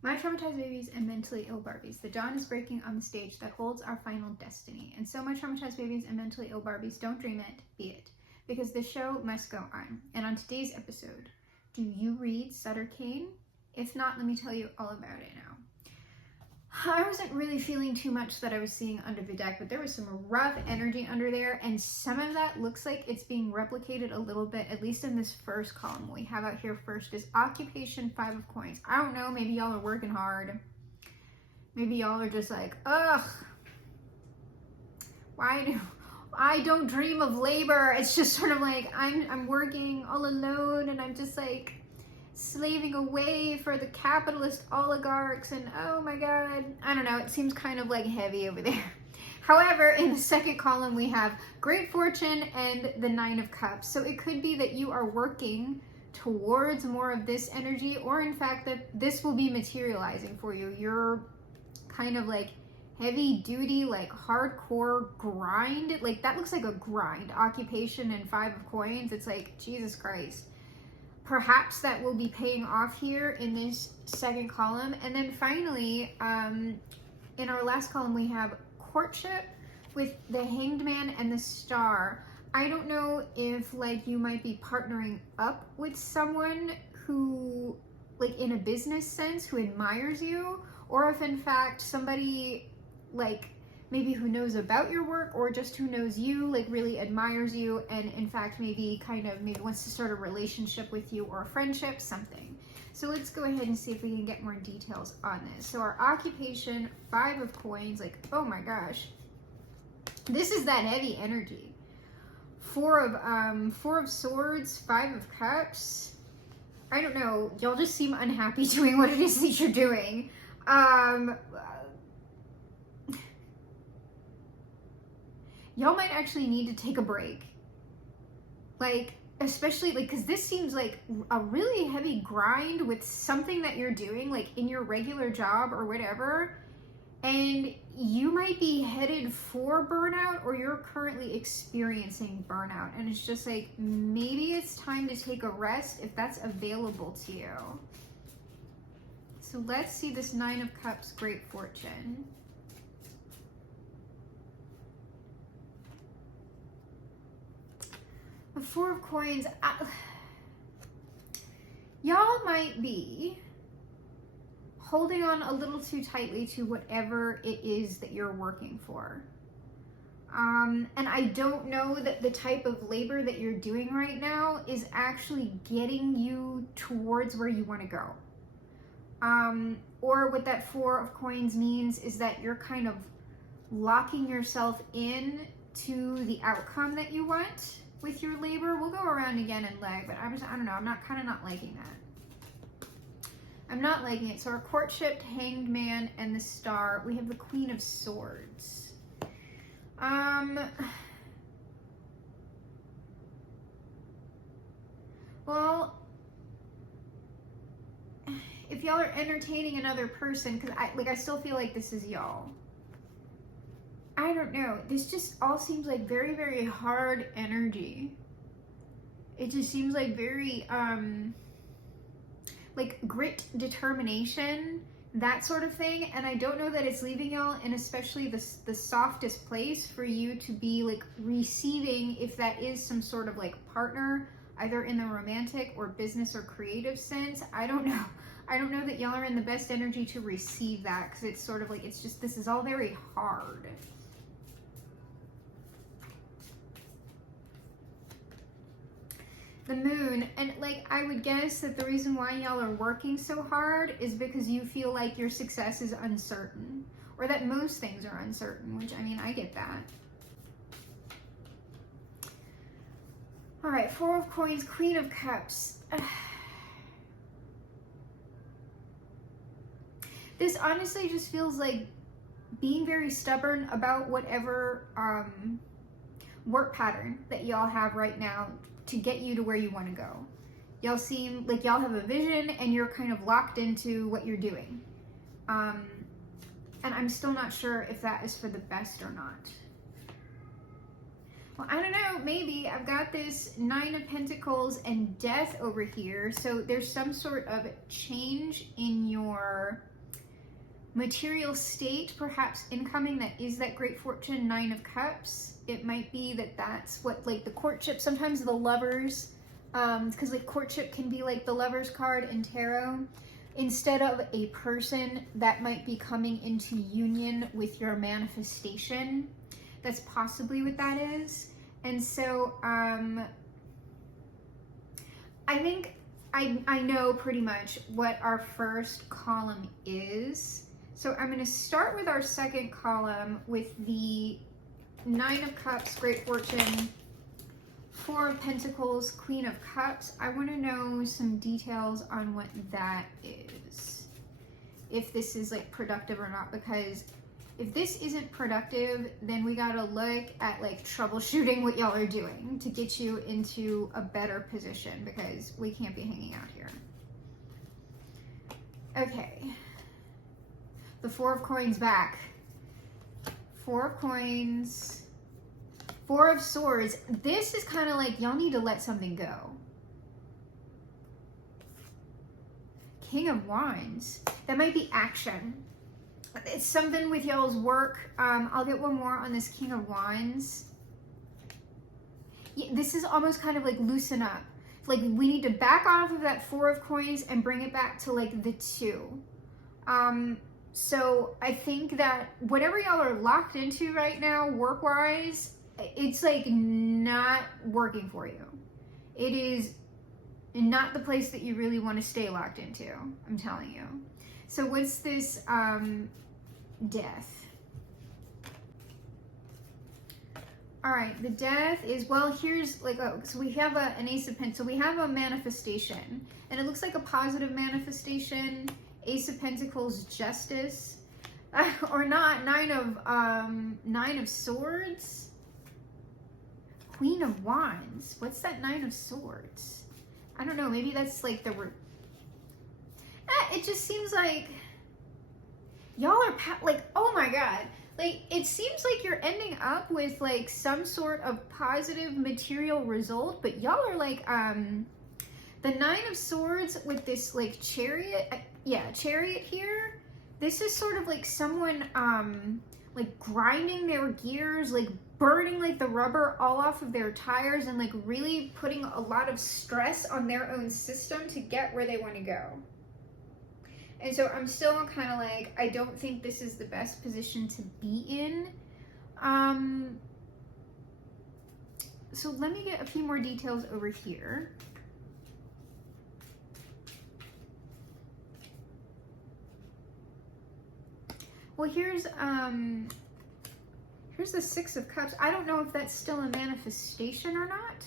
My traumatized babies and mentally ill Barbies. The dawn is breaking on the stage that holds our final destiny. And so my traumatized babies and mentally ill Barbies, don't dream it, be it. Because the show must go on. And on today's episode, do you read Sutter Kane? If not, let me tell you all about it now. I wasn't really feeling too much that I was seeing under the deck, but there was some rough energy under there, and some of that looks like it's being replicated a little bit, at least in this first column. What we have out here first is occupation, 5 of coins. I don't know, maybe y'all are working hard. Maybe y'all are just like, ugh, why do I don't dream of labor? It's just sort of like I'm working all alone, and I'm just like slaving away for the capitalist oligarchs, and oh my god, I don't know, it seems kind of like heavy over there. However, in the second column we have great fortune and the 9 of cups. So it could be that you are working towards more of this energy, or in fact that this will be materializing for you. You're kind of like heavy duty, like hardcore grind. Like that looks like a grind. Occupation and 5 of coins. It's like, Jesus Christ. Perhaps that will be paying off here in this second column. And then finally, in our last column, we have courtship with the Hanged Man and the Star. I don't know if like you might be partnering up with someone who, like in a business sense, who admires you, or if in fact somebody like maybe who knows about your work, or just who knows you, like really admires you, and in fact maybe wants to start a relationship with you, or a friendship, something. So let's go ahead and see if we can get more details on this. So our occupation, 5 of coins, like, oh my gosh, this is that heavy energy. 4 of swords, 5 of cups. I don't know, y'all just seem unhappy doing what it is that you're doing. Y'all might actually need to take a break. Like, especially like, because this seems like a really heavy grind with something that you're doing, like in your regular job or whatever. And you might be headed for burnout, or you're currently experiencing burnout. And it's just like, maybe it's time to take a rest if that's available to you. So let's see this 9 of cups, great fortune. The 4 of coins, y'all might be holding on a little too tightly to whatever it is that you're working for. And I don't know that the type of labor that you're doing right now is actually getting you towards where you want to go. Or what that 4 of coins means is that you're kind of locking yourself in to the outcome that you want with your labor. We'll go around again and leg, but I don't know, I'm not liking that. I'm not liking it. So our courtship, Hanged Man, and the Star. We have the Queen of Swords. Well, if y'all are entertaining another person, because I still feel like this is y'all. I don't know. This just all seems like very, very hard energy. It just seems like very, like grit, determination, that sort of thing. And I don't know that it's leaving y'all in especially the softest place for you to be like receiving, if that is some sort of like partner, either in the romantic or business or creative sense. I don't know. I don't know that y'all are in the best energy to receive that, because it's sort of like, it's just, this is all very hard. The Moon, and like I would guess that the reason why y'all are working so hard is because you feel like your success is uncertain, or that most things are uncertain, which I mean, I get that. All right, 4 of coins, Queen of cups. This honestly just feels like being very stubborn about whatever work pattern that y'all have right now to get you to where you want to go. Y'all seem like y'all have a vision, and you're kind of locked into what you're doing. And I'm still not sure if that is for the best or not. Well, I don't know, maybe. I've got this 9 of Pentacles and Death over here. So there's some sort of change in your material state perhaps incoming that is that great fortune, 9 of Cups. It might be that that's what, like, the courtship, sometimes the lovers, because like courtship can be like the Lovers card in tarot. Instead of a person, that might be coming into union with your manifestation. That's possibly what that is. And so I think I know pretty much what our first column is. So I'm going to start with our second column with the 9 of Cups, Great Fortune, 4 of Pentacles, Queen of Cups. I want to know some details on what that is. If this is like productive or not, because if this isn't productive, then we got to look at like troubleshooting what y'all are doing to get you into a better position, because we can't be hanging out here. Okay. The 4 of Coins back. 4 of Coins. 4 of Swords. This is kind of like y'all need to let something go. King of Wands. That might be action. It's something with y'all's work. I'll get one more on this King of Wands. Yeah, this is almost kind of like loosen up. Like we need to back off of that 4 of Coins and bring it back to like the 2. So I think that whatever y'all are locked into right now, work-wise, it's like not working for you. It is not the place that you really want to stay locked into, I'm telling you. So what's this Death? All right, the Death is, well, here's like, oh, so we have an Ace of Pentacles. So we have a manifestation, and it looks like a positive manifestation. Ace of Pentacles, Justice, or not, 9 of Swords, Queen of Wands. What's that 9 of Swords? I don't know, maybe that's like the root. It just seems like y'all are like, oh my God. Like, it seems like you're ending up with like some sort of positive material result, but y'all are like, the 9 of Swords with this like Chariot, Chariot here. This is sort of like someone like grinding their gears, like burning like the rubber all off of their tires, and like really putting a lot of stress on their own system to get where they want to go. And so I'm still kind of like, I don't think this is the best position to be in. So let me get a few more details over here. Well, here's the 6 of Cups. I don't know if that's still a manifestation or not.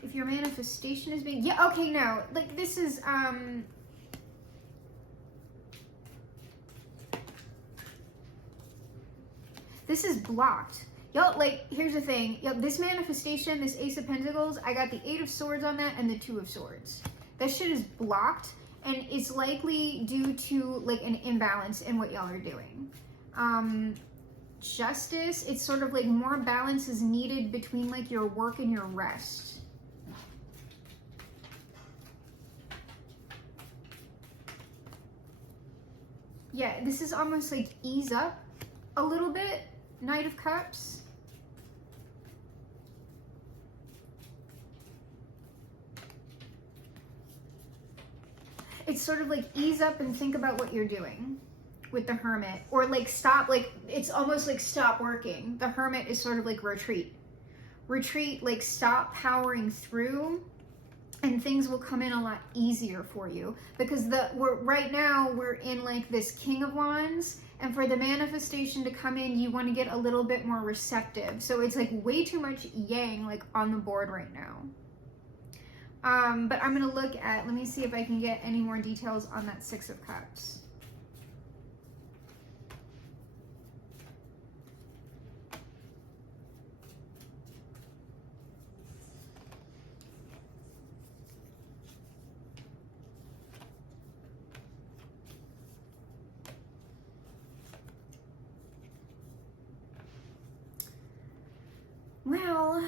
If your manifestation is being, yeah, okay, no, like this is, this is blocked. Y'all, like, here's the thing. Yo, this manifestation, this Ace of Pentacles, I got the 8 of Swords on that and the 2 of Swords. That shit is blocked, and it's likely due to like an imbalance in what y'all are doing. Justice, it's sort of like more balance is needed between like your work and your rest. Yeah, this is almost like ease up a little bit, Knight of Cups. It's sort of like ease up and think about what you're doing with the Hermit, or like stop, like it's almost like stop working. The Hermit is sort of like retreat, like stop powering through, and things will come in a lot easier for you, because right now we're in like this King of Wands, and for the manifestation to come in, you want to get a little bit more receptive. So it's like way too much yang like on the board right now. But I'm gonna look at, let me see if I can get any more details on that 6 of Cups. Well,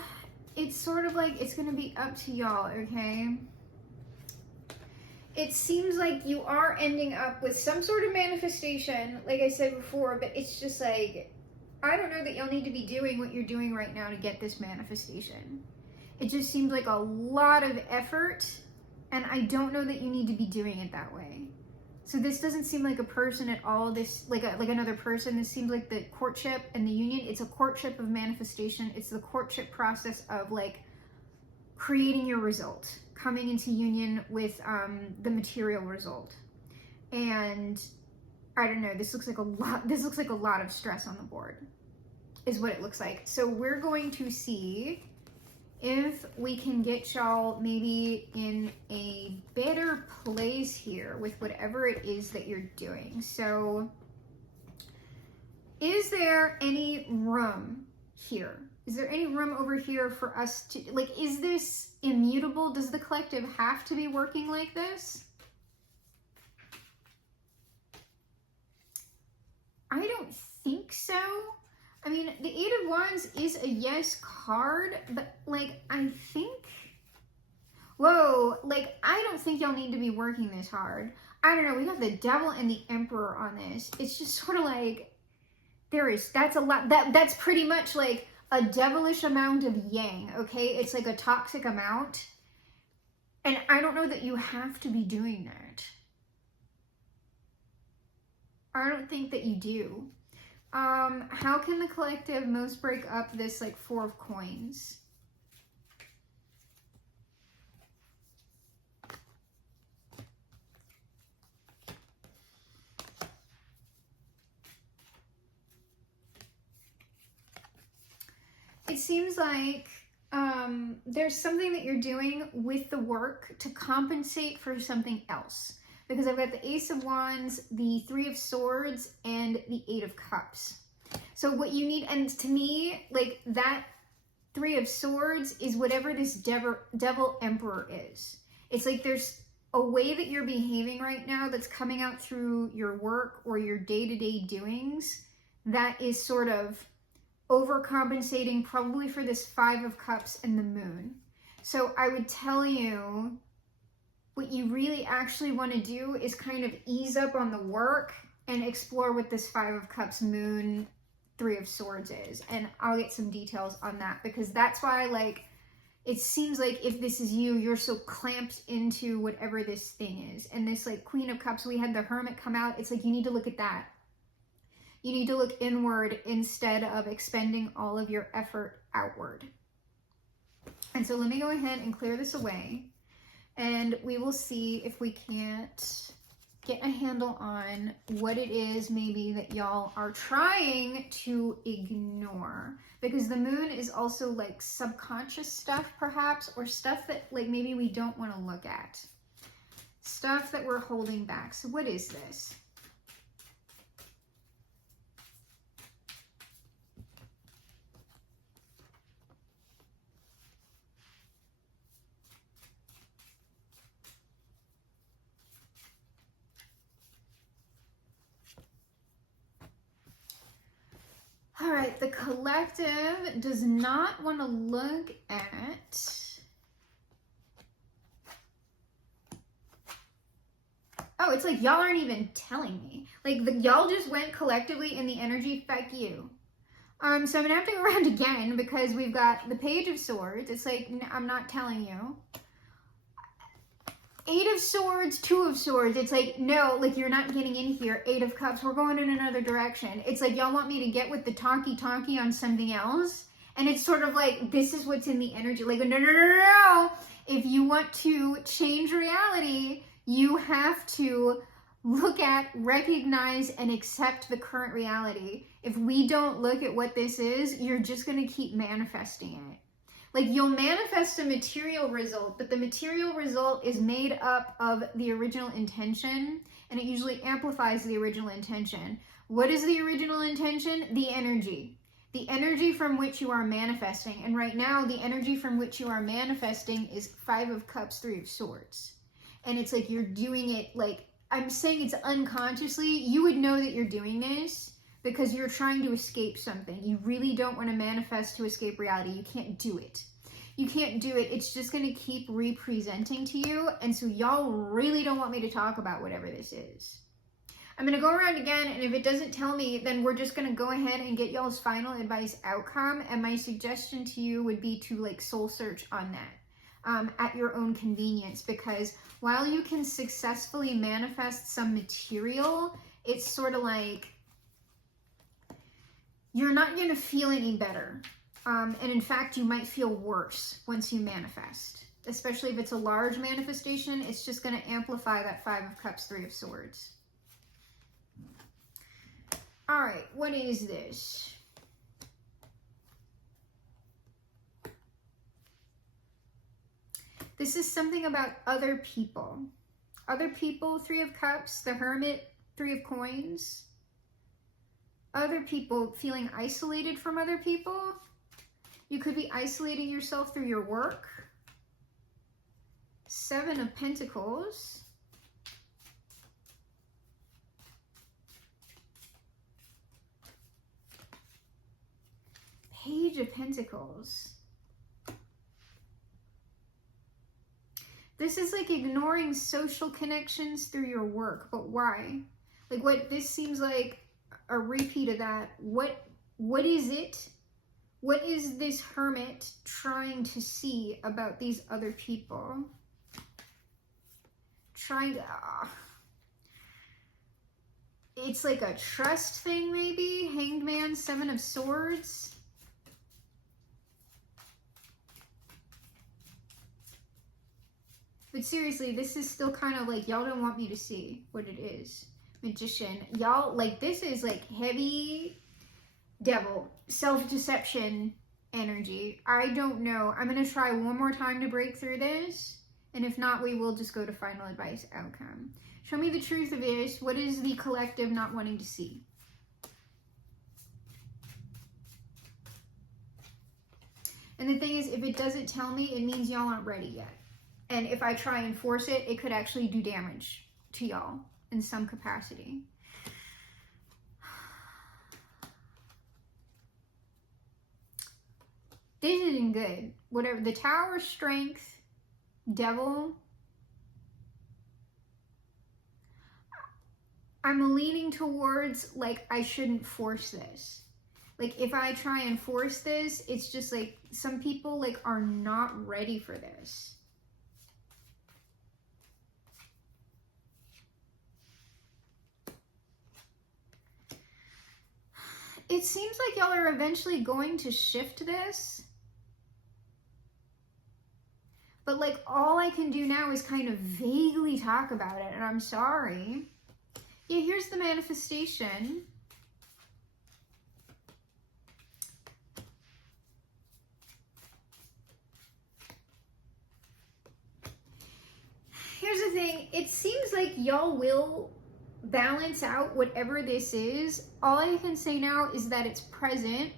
it's sort of like, it's going to be up to y'all, okay? it seems like you are ending up with some sort of manifestation, like I said before, but it's just like, I don't know that you'll need to be doing what you're doing right now to get this manifestation. It just seems like a lot of effort, and I don't know that you need to be doing it that way. So this doesn't seem like a person at all, this like another person. This seems like the courtship and the union. It's a courtship of manifestation. It's the courtship process of like creating your result, coming into union with the material result. And I don't know, this looks like a lot of stress on the board is what it looks like. So we're going to see if we can get y'all maybe in a better place here with whatever it is that you're doing. So is there any room here? Is there any room over here for us to, like, is this immutable? Does the collective have to be working like this? I don't think so. I mean, the Eight of Wands is a yes card, but like, I think, whoa, like, I don't think y'all need to be working this hard. I don't know, we got the Devil and the Emperor on this. It's just sort of like, that's a lot, that's pretty much like a devilish amount of yang, okay? It's like a toxic amount. And I don't know that you have to be doing that. I don't think that you do. How can the collective most break up this like Four of Coins? It seems like there's something that you're doing with the work to compensate for something else. Because I've got the Ace of Wands, the Three of Swords, and the Eight of Cups. So what you need, and to me, like that Three of Swords is whatever this Devil Emperor is. It's like there's a way that you're behaving right now that's coming out through your work or your day-to-day doings that is sort of overcompensating probably for this Five of Cups and the Moon. So I would tell you, what you really actually want to do is kind of ease up on the work and explore what this Five of Cups, Moon, Three of Swords is. And I'll get some details on that, because that's why, like, it seems like if this is you, you're so clamped into whatever this thing is. And this, like, Queen of Cups, we had the Hermit come out. It's like, you need to look at that. You need to look inward instead of expending all of your effort outward. And so let me go ahead and clear this away. And we will see if we can't get a handle on what it is maybe that y'all are trying to ignore. Because the Moon is also like subconscious stuff perhaps, or stuff that like maybe we don't want to look at. Stuff that we're holding back. So what is this? All right, the collective does not want to look at oh, it's like y'all aren't even telling me. Like y'all just went collectively in the energy, fuck you. So I'm gonna have to go around again because we've got the Page of Swords. It's like, I'm not telling you. Eight of Swords, Two of Swords. It's like, no, like you're not getting in here. Eight of Cups, we're going in another direction. It's like y'all want me to get with the talkie on something else. And it's sort of like, this is what's in the energy. Like, no. If you want to change reality, you have to look at, recognize, and accept the current reality. If we don't look at what this is, you're just going to keep manifesting it. Like you'll manifest a material result, but the material result is made up of the original intention, and it usually amplifies the original intention. What is the original intention? The energy. The energy from which you are manifesting. And right now, the energy from which you are manifesting is Five of Cups, Three of Swords. And it's like you're doing it like, I'm saying it's unconsciously. You would know that you're doing this because you're trying to escape something. You really don't want to manifest to escape reality. You can't do it. You can't do it. It's just going to keep representing to you. And so y'all really don't want me to talk about whatever this is. I'm going to go around again, and if it doesn't tell me, then we're just going to go ahead and get y'all's final advice outcome. And my suggestion to you would be to like soul search on that at your own convenience, because while you can successfully manifest some material, it's sort of like you're not going to feel any better. And in fact, you might feel worse once you manifest, especially if it's a large manifestation. It's just going to amplify that 5 of Cups, 3 of Swords. All right, what is this? This is something about other people. Other people, 3 of Cups, the Hermit, 3 of Coins. Other people, feeling isolated from other people. You could be isolating yourself through your work. 7 of Pentacles. Page of Pentacles. This is like ignoring social connections through your work, but why? Like what this seems like a repeat of that. What is it? What is this Hermit trying to see about these other people? Trying to... It's like a trust thing, maybe? Hanged Man, 7 of Swords. But seriously, this is still kind of like, y'all don't want me to see what it is. Magician. Y'all, like, this is like heavy devil, self-deception energy. I don't know. I'm going to try one more time to break through this. And if not, we will just go to final advice outcome. Show me the truth of this. What is the collective not wanting to see? And the thing is, if it doesn't tell me, it means y'all aren't ready yet. And if I try and force it, it could actually do damage to y'all in some capacity. This isn't good. Whatever. The Tower, Strength, Devil. I'm leaning towards, like, I shouldn't force this. Like, if I try and force this, it's just like, some people, like, are not ready for this. It seems like y'all are eventually going to shift this. But like all I can do now is kind of vaguely talk about it, and I'm sorry. Yeah, here's the manifestation. Here's the thing, it seems like y'all will balance out whatever this is. All I can say now is that it's present.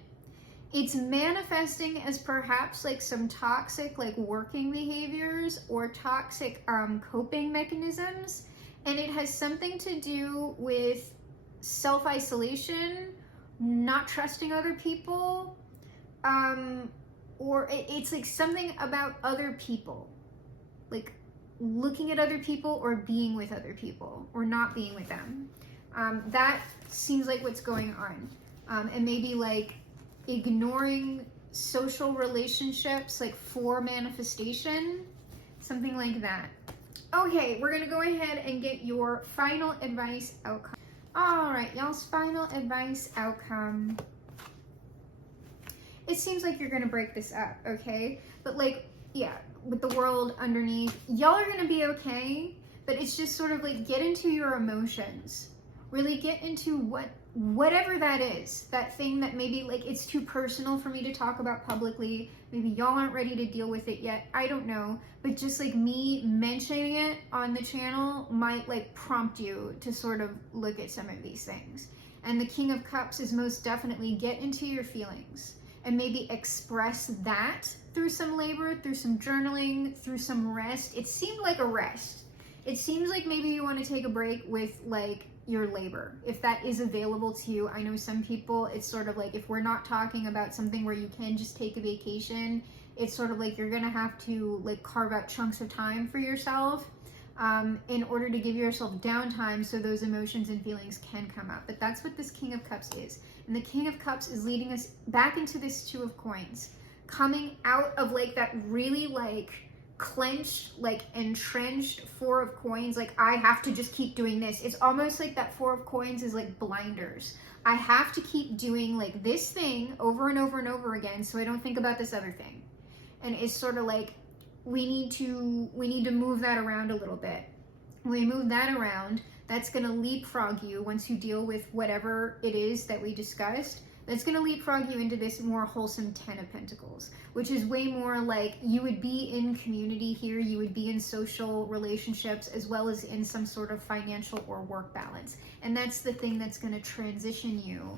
It's manifesting as perhaps like some toxic like working behaviors or toxic coping mechanisms, and it has something to do with self-isolation, not trusting other people, or it's like something about other people, like looking at other people or being with other people or not being with them. That seems like what's going on. And maybe like ignoring social relationships like for manifestation, something like that. Okay, we're gonna go ahead and get your final advice outcome. All right, y'all's final advice outcome. It seems like you're gonna break this up, okay? But like, yeah, with the world underneath, y'all are gonna be okay, but it's just sort of like get into your emotions. Really get into whatever that is, that thing that maybe like it's too personal for me to talk about publicly. Maybe y'all aren't ready to deal with it yet. I don't know, but just like me mentioning it on the channel might like prompt you to sort of look at some of these things. And the King of Cups is most definitely get into your feelings and maybe express that through some labor, through some journaling, through some rest. It seemed like a rest. It seems like maybe you want to take a break with like your labor, if that is available to you. I know some people, it's sort of like if we're not talking about something where you can just take a vacation, It's sort of like you're gonna have to like carve out chunks of time for yourself in order to give yourself downtime so those emotions and feelings can come out. But that's what this King of Cups is. And the King of Cups is leading us back into this Two of Coins, coming out of like that really like clenched, like entrenched Four of Coins. Like, I have to just keep doing this. It's almost like that Four of Coins is like blinders. I have to keep doing like this thing over and over and over again so I don't think about this other thing. And it's sort of like we need to move that around a little bit. When we move that around, that's going to leapfrog you once you deal with whatever it is that we discussed. That's going to leapfrog you into this more wholesome Ten of Pentacles, which is way more like you would be in community here, you would be in social relationships, as well as in some sort of financial or work balance. And that's the thing that's going to transition you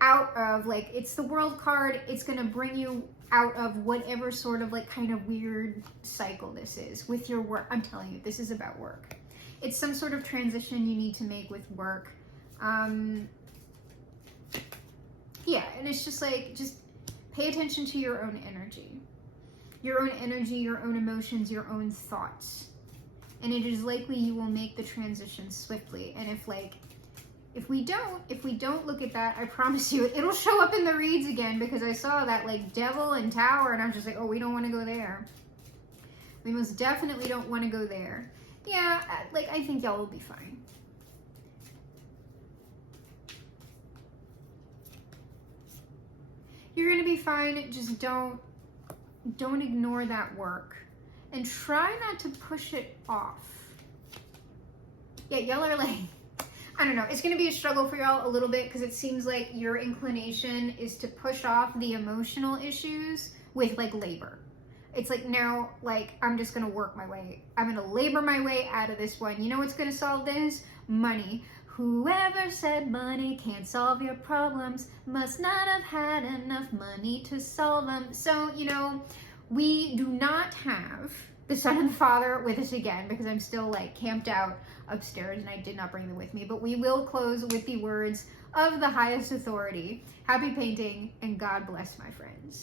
out of, like, it's the World card, it's going to bring you out of whatever sort of like kind of weird cycle this is with your work. I'm telling you, this is about work. It's some sort of transition you need to make with work. Yeah, and it's just like, just pay attention to your own energy. Your own energy, your own emotions, your own thoughts. And it is likely you will make the transition swiftly. And if we don't look at that, I promise you, it'll show up in the reads again, because I saw that like Devil and Tower, and I'm just like, oh, we don't want to go there. We most definitely don't want to go there. Yeah, like, I think y'all will be fine. You're gonna be fine. Just don't ignore that work, and try not to push it off. Yeah, y'all are like, I don't know, it's gonna be a struggle for y'all a little bit, because it seems like your inclination is to push off the emotional issues with like labor. It's like, now, like, I'm just gonna work my way, I'm gonna labor my way out of this one. You know what's gonna solve this? Money. Whoever said money can't solve your problems must not have had enough money to solve them. So, you know, we do not have the Son and the Father with us again, because I'm still like camped out upstairs and I did not bring them with me. But we will close with the words of the highest authority. Happy painting, and God bless, my friends.